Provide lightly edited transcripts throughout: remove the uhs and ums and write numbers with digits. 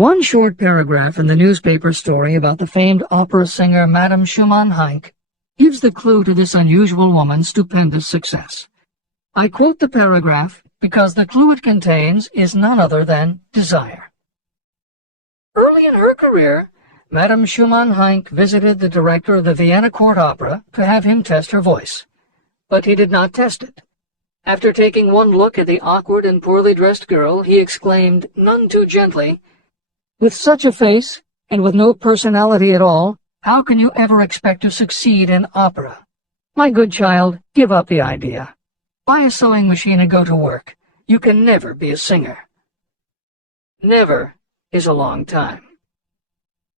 One short paragraph in the newspaper story about the famed opera singer Madame Schumann-Heink gives the clue to this unusual woman's stupendous success. I quote the paragraph because the clue it contains is none other than desire. Early in her career, Madame Schumann-Heink visited the director of the Vienna Court Opera to have him test her voice, but he did not test it. After taking one look at the awkward and poorly dressed girl, he exclaimed, none too gently, "With such a face, and with no personality at all, how can you ever expect to succeed in opera? My good child, give up the idea. Buy a sewing machine and go to work. You can never be a singer." Never is a long time.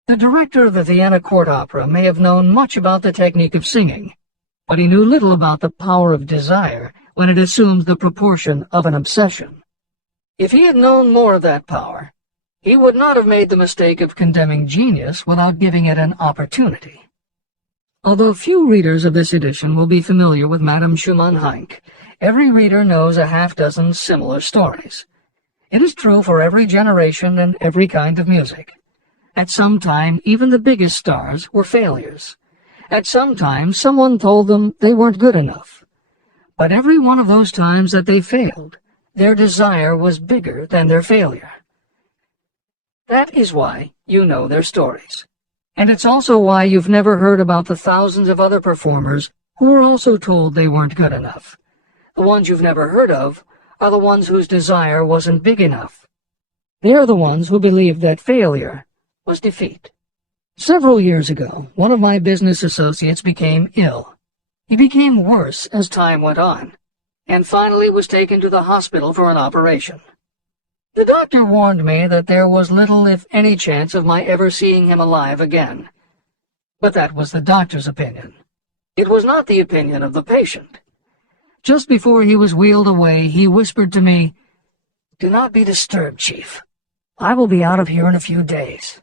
The director of the Vienna Court Opera may have known much about the technique of singing, but he knew little about the power of desire when it assumes the proportion of an obsession. If he had known more of that power, he would not have made the mistake of condemning genius without giving it an opportunity. Although few readers of this edition will be familiar with Madame Schumann-Heink, every reader knows a half-dozen similar stories. It is true for every generation and every kind of music. At some time, even the biggest stars were failures. At some time, someone told them they weren't good enough. But every one of those times that they failed, their desire was bigger than their failure. That is why you know their stories. And it's also why you've never heard about the thousands of other performers who were also told they weren't good enough. The ones you've never heard of are the ones whose desire wasn't big enough. They're the ones who believed that failure was defeat. Several years ago, one of my business associates became ill. He became worse as time went on, and finally was taken to the hospital for an operation. The doctor warned me that there was little, if any, chance of my ever seeing him alive again. But that was the doctor's opinion. It was not the opinion of the patient. Just before he was wheeled away, he whispered to me, "Do not be disturbed, Chief. I will be out of here in a few days."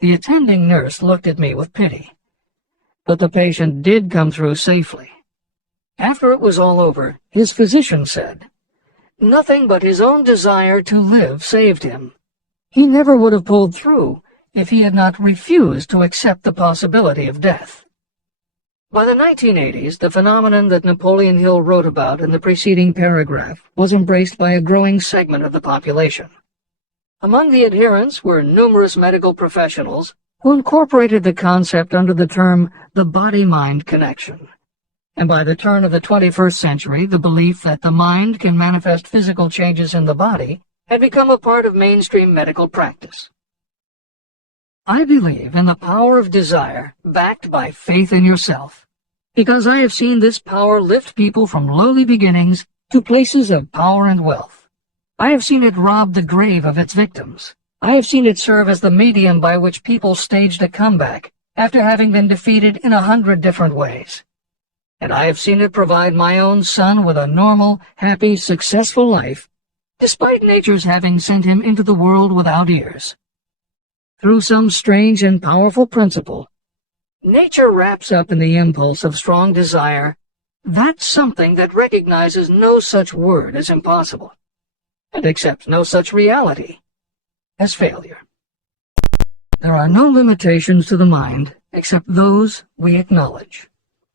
The attending nurse looked at me with pity, but the patient did come through safely. After it was all over, his physician said, nothing but his own desire to live saved him. He never would have pulled through if he had not refused to accept the possibility of death. By the 1980s, the phenomenon that Napoleon Hill wrote about in the preceding paragraph was embraced by a growing segment of the population. Among the adherents were numerous medical professionals who incorporated the concept under the term the body-mind connection. And by the turn of the 21st century, the belief that the mind can manifest physical changes in the body had become a part of mainstream medical practice. I believe in the power of desire backed by faith in yourself, because I have seen this power lift people from lowly beginnings to places of power and wealth. I have seen it rob the grave of its victims. I have seen it serve as the medium by which people staged a comeback after having been defeated in 100 different ways. And I have seen it provide my own son with a normal, happy, successful life, despite nature's having sent him into the world without ears. Through some strange and powerful principle, nature wraps up in the impulse of strong desire that something that recognizes no such word as impossible, and accepts no such reality as failure. There are no limitations to the mind except those we acknowledge.